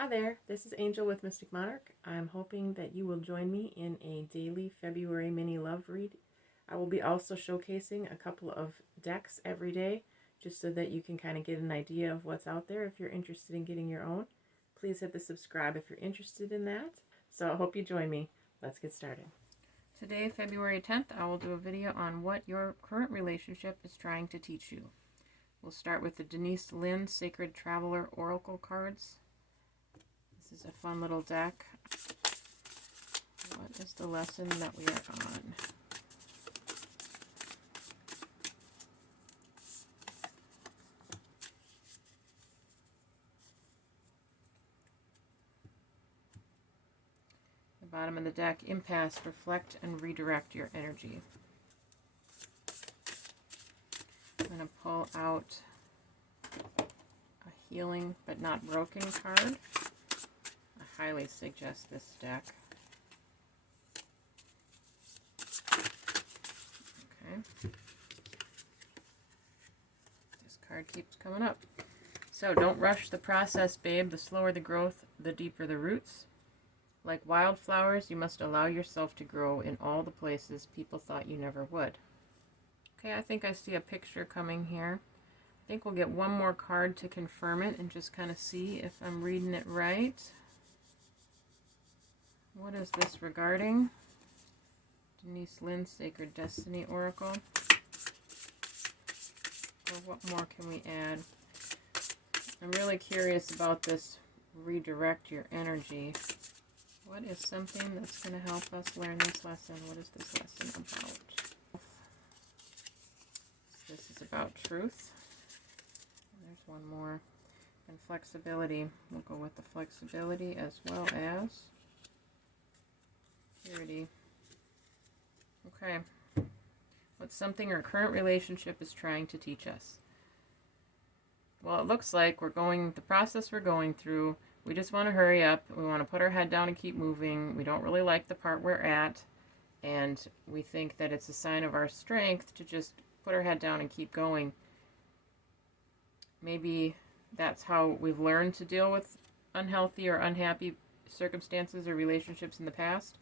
Hi there, this is Angel with Mystic Monarch. I'm hoping that you will join me in a daily February mini love read. I will be also showcasing a couple of decks every day, just so that you can kind of get an idea of what's out there if you're interested in getting your own. Please hit the subscribe if you're interested in that. So I hope you join me. Let's get started. Today, February 10th, I will do a video on what your current relationship is trying to teach you. We'll start with the Denise Linn Sacred Traveler Oracle cards. This is a fun little deck. What is the lesson that we are on? The bottom of the deck, impasse, reflect and redirect your energy. I'm going to pull out a healing but not broken card. I highly suggest this deck. Okay. This card keeps coming up. So don't rush the process, babe. The slower the growth, the deeper the roots. Like wildflowers, you must allow yourself to grow in all the places people thought you never would. Okay, I think I see a picture coming here. I think we'll get one more card to confirm it and just kind of see if I'm reading it right. What is this regarding? Denise Linn, Sacred Destiny Oracle. Or what more can we add? I'm really curious about this redirect your energy. What is something that's going to help us learn this lesson? What is this lesson about? This is about truth. There's one more. And flexibility. We'll go with the flexibility as well as purity. Okay. What's something our current relationship is trying to teach us? Well, it looks like the process we're going through, we just want to hurry up. We want to put our head down and keep moving. We don't really like the part we're at. And we think that it's a sign of our strength to just put our head down and keep going. Maybe that's how we've learned to deal with unhealthy or unhappy circumstances or relationships in the past.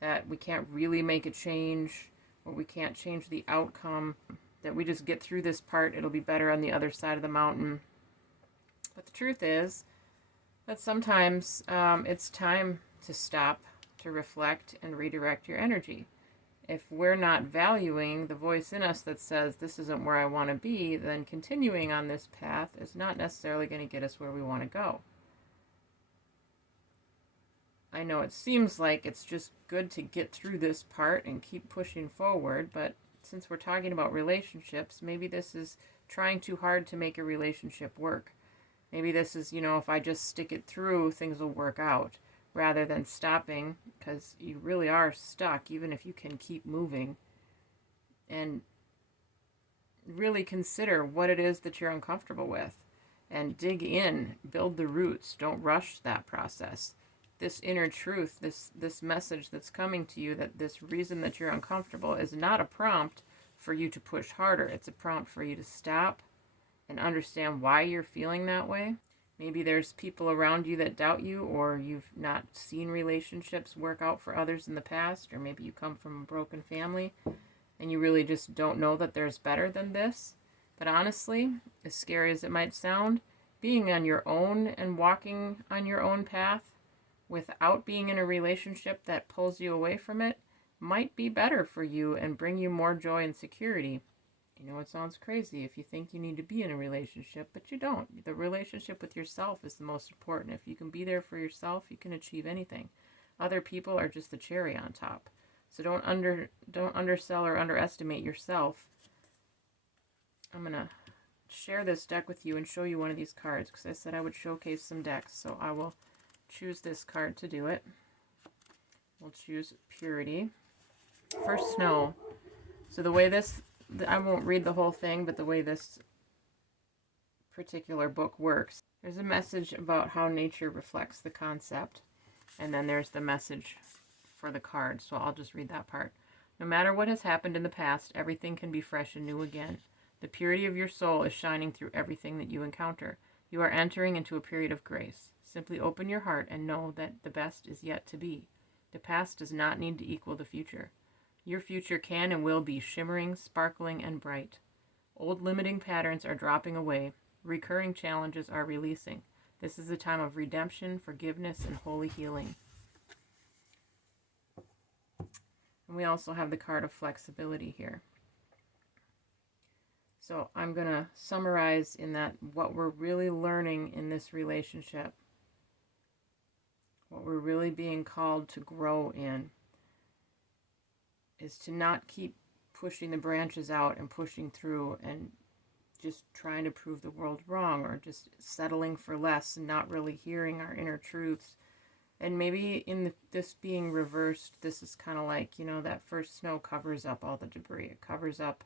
That we can't really make a change, or we can't change the outcome, that we just get through this part, it'll be better on the other side of the mountain. But the truth is that sometimes it's time to stop, to reflect, and redirect your energy. If we're not valuing the voice in us that says, this isn't where I want to be, then continuing on this path is not necessarily going to get us where we want to go. I know it seems like it's just good to get through this part and keep pushing forward, but since we're talking about relationships, maybe this is trying too hard to make a relationship work. Maybe this is, if I just stick it through, things will work out, rather than stopping, because you really are stuck, even if you can keep moving. And really consider what it is that you're uncomfortable with, and dig in, build the roots. Don't rush that process. This inner truth, this message that's coming to you, that this reason that you're uncomfortable is not a prompt for you to push harder. It's a prompt for you to stop and understand why you're feeling that way. Maybe there's people around you that doubt you, or you've not seen relationships work out for others in the past, or maybe you come from a broken family and you really just don't know that there's better than this. But honestly, as scary as it might sound, being on your own and walking on your own path without being in a relationship that pulls you away from it might be better for you and bring you more joy and security. It sounds crazy if you think you need to be in a relationship, but you don't. The relationship with yourself is the most important. If you can be there for yourself, you can achieve anything. Other people are just the cherry on top. So don't undersell or underestimate yourself. I'm going to share this deck with you and show you one of these cards, because I said I would showcase some decks, so I will choose this card to do it. We'll choose Purity. First, Snow. So the way I won't read the whole thing, but the way this particular book works, there's a message about how nature reflects the concept, and then there's the message for the card. So I'll just read that part. No matter what has happened in the past, everything can be fresh and new again. The purity of your soul is shining through everything that you encounter. You are entering into a period of grace. Simply open your heart and know that the best is yet to be. The past does not need to equal the future. Your future can and will be shimmering, sparkling, and bright. Old limiting patterns are dropping away. Recurring challenges are releasing. This is a time of redemption, forgiveness, and holy healing. And we also have the card of flexibility here. So I'm going to summarize in that what we're really learning in this relationship, what we're really being called to grow in, is to not keep pushing the branches out and pushing through and just trying to prove the world wrong, or just settling for less and not really hearing our inner truths. And maybe in this being reversed, this is kind of like, that first snow covers up all the debris. It covers up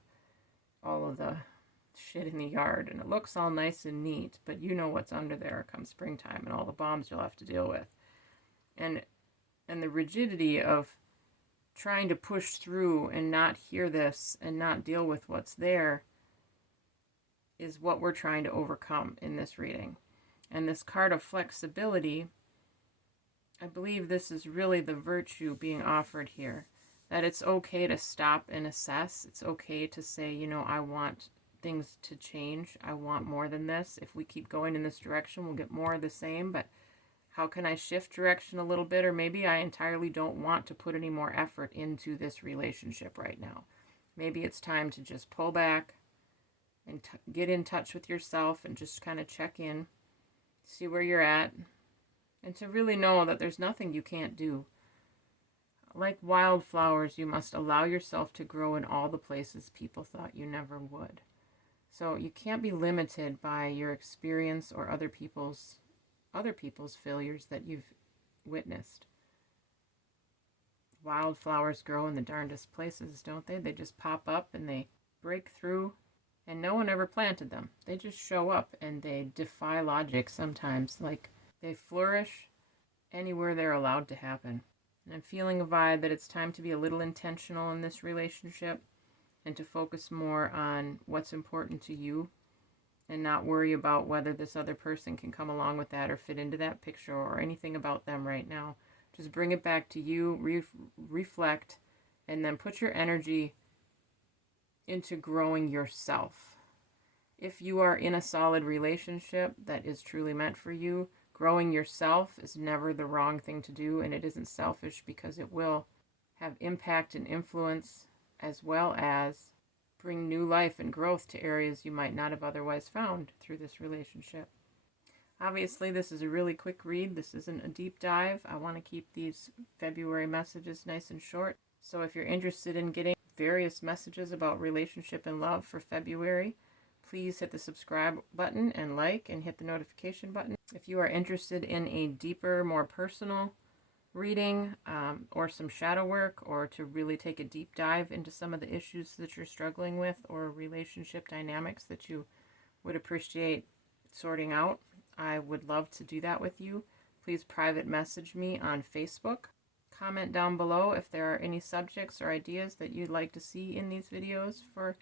all of the shit in the yard, and it looks all nice and neat, but you know what's under there come springtime and all the bombs you'll have to deal with. And the rigidity of trying to push through and not hear this and not deal with what's there is what we're trying to overcome in this reading. And this card of flexibility, I believe this is really the virtue being offered here. That it's okay to stop and assess. It's okay to say, I want things to change. I want more than this. If we keep going in this direction, we'll get more of the same. But how can I shift direction a little bit? Or maybe I entirely don't want to put any more effort into this relationship right now. Maybe it's time to just pull back and get in touch with yourself and just kind of check in, see where you're at, and to really know that there's nothing you can't do. Like wildflowers, you must allow yourself to grow in all the places people thought you never would. So you can't be limited by your experience or other people's failures that you've witnessed. Wildflowers grow in the darndest places, don't they? They just pop up and they break through, and no one ever planted them. They just show up and they defy logic sometimes. Like, they flourish anywhere they're allowed to happen. And I'm feeling a vibe that it's time to be a little intentional in this relationship and to focus more on what's important to you and not worry about whether this other person can come along with that or fit into that picture or anything about them right now. Just bring it back to you, reflect, and then put your energy into growing yourself. If you are in a solid relationship that is truly meant for you, growing yourself is never the wrong thing to do, and it isn't selfish because it will have impact and influence as well as bring new life and growth to areas you might not have otherwise found through this relationship. Obviously, this is a really quick read. This isn't a deep dive. I want to keep these February messages nice and short. So if you're interested in getting various messages about relationship and love for February, please hit the subscribe button and like and hit the notification button. If you are interested in a deeper, more personal reading or some shadow work, or to really take a deep dive into some of the issues that you're struggling with or relationship dynamics that you would appreciate sorting out, I would love to do that with you. Please private message me on Facebook. Comment down below if there are any subjects or ideas that you'd like to see in these videos for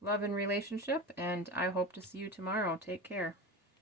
love and relationship, and I hope to see you tomorrow. Take care.